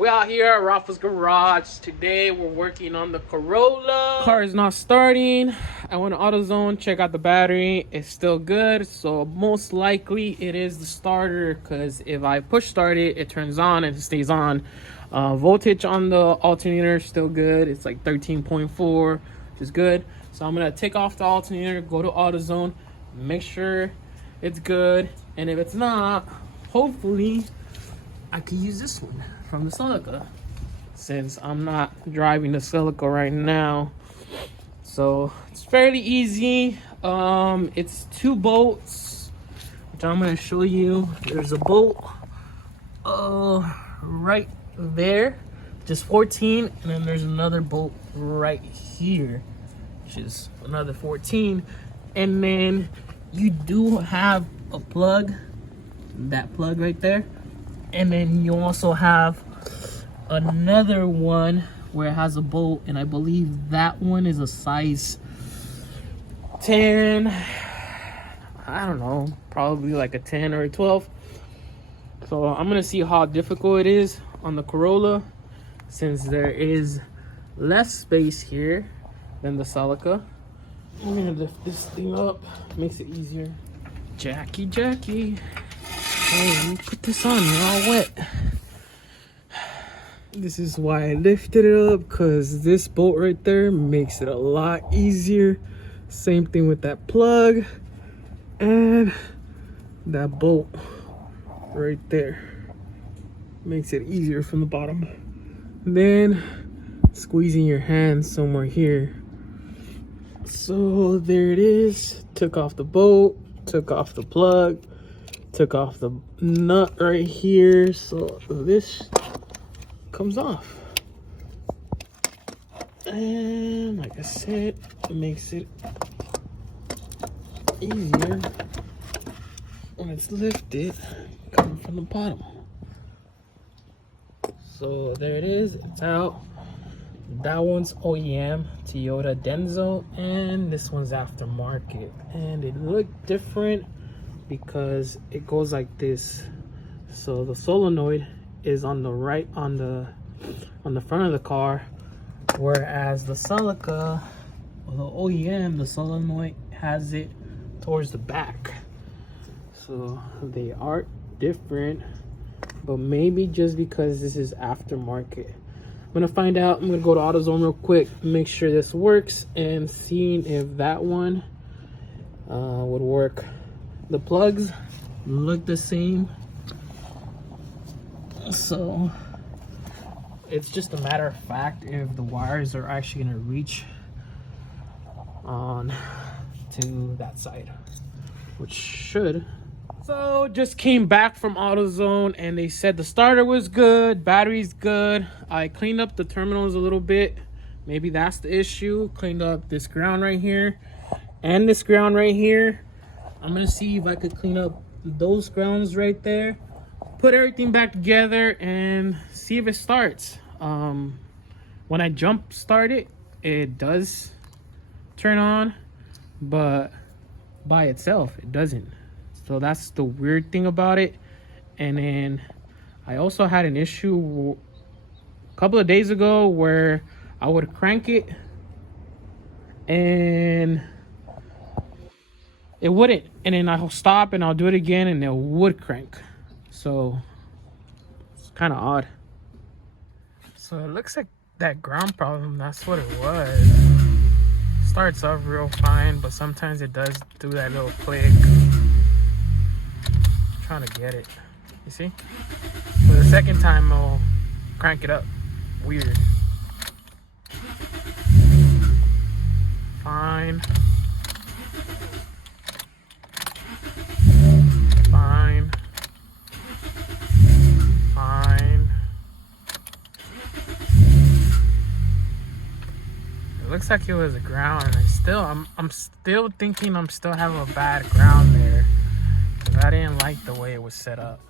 we're out here at Rafa's garage. Today we're working on the Corolla. Car is not starting. I went to AutoZone, check out the battery. It's still good, so most likely it is the starter, because if I push start it, it turns on and it stays on. Voltage on the alternator is still good. It's like 13.4, which is good. So I'm gonna take off the alternator, go to AutoZone, make sure it's good, and if it's not, hopefully I could use this one from the Celica, since I'm not driving the Celica right now. So it's fairly easy. It's 2 bolts, which I'm gonna show you. There's a bolt right there, just 14, and then there's another bolt right here, which is another 14. And then you do have a plug, that plug right there, and then you also have another one where it has a bolt, and I believe that one is a size 10. I don't know, probably like a 10 or a 12. So I'm gonna see how difficult it is on the Corolla, since there is less space here than the Celica. I'm gonna lift this thing up, makes it easier. Jackie. Hey, let me put this on, you're all wet. This is why I lifted it up, because this bolt right there makes it a lot easier. Same thing with that plug and that bolt right there. Makes it easier from the bottom. Then squeezing your hand somewhere here. So there it is. Took off the bolt, took off the plug, took off the nut right here, so this comes off. And like I said, it makes it easier when it's lifted coming from the bottom. So there it is, it's out. That one's OEM, Toyota Denso, and this one's aftermarket. And it looked different because it goes like this. So the solenoid is on the right, on the front of the car, whereas the Celica, or the OEM, the solenoid has it towards the back. So they are different, but maybe just because this is aftermarket. I'm gonna find out. I'm gonna go to AutoZone real quick, make sure this works, and seeing if that one would work. The plugs look the same, so it's just a matter of fact if the wires are actually gonna reach on to that side, which should. So just came back from AutoZone and they said the starter was good, battery's good. I cleaned up the terminals a little bit. Maybe that's the issue. Cleaned up this ground right here and this ground right here. I'm gonna see if I could clean up those grounds right there, put everything back together, and see if it starts. When I jump start it, it does turn on, but by itself it doesn't. So that's the weird thing about it. And then I also had an issue a couple of days ago where I would crank it and it wouldn't, and then I'll stop and I'll do it again and it would crank. So it's kind of odd. So it looks like that ground problem, that's what it was. Starts off real fine, but sometimes it does do that little click. Trying to get it, you see? For the second time I'll crank it up. Weird. Fine. Fine. It looks like it was a ground, and I'm still thinking I'm still having a bad ground there. I didn't like the way it was set up.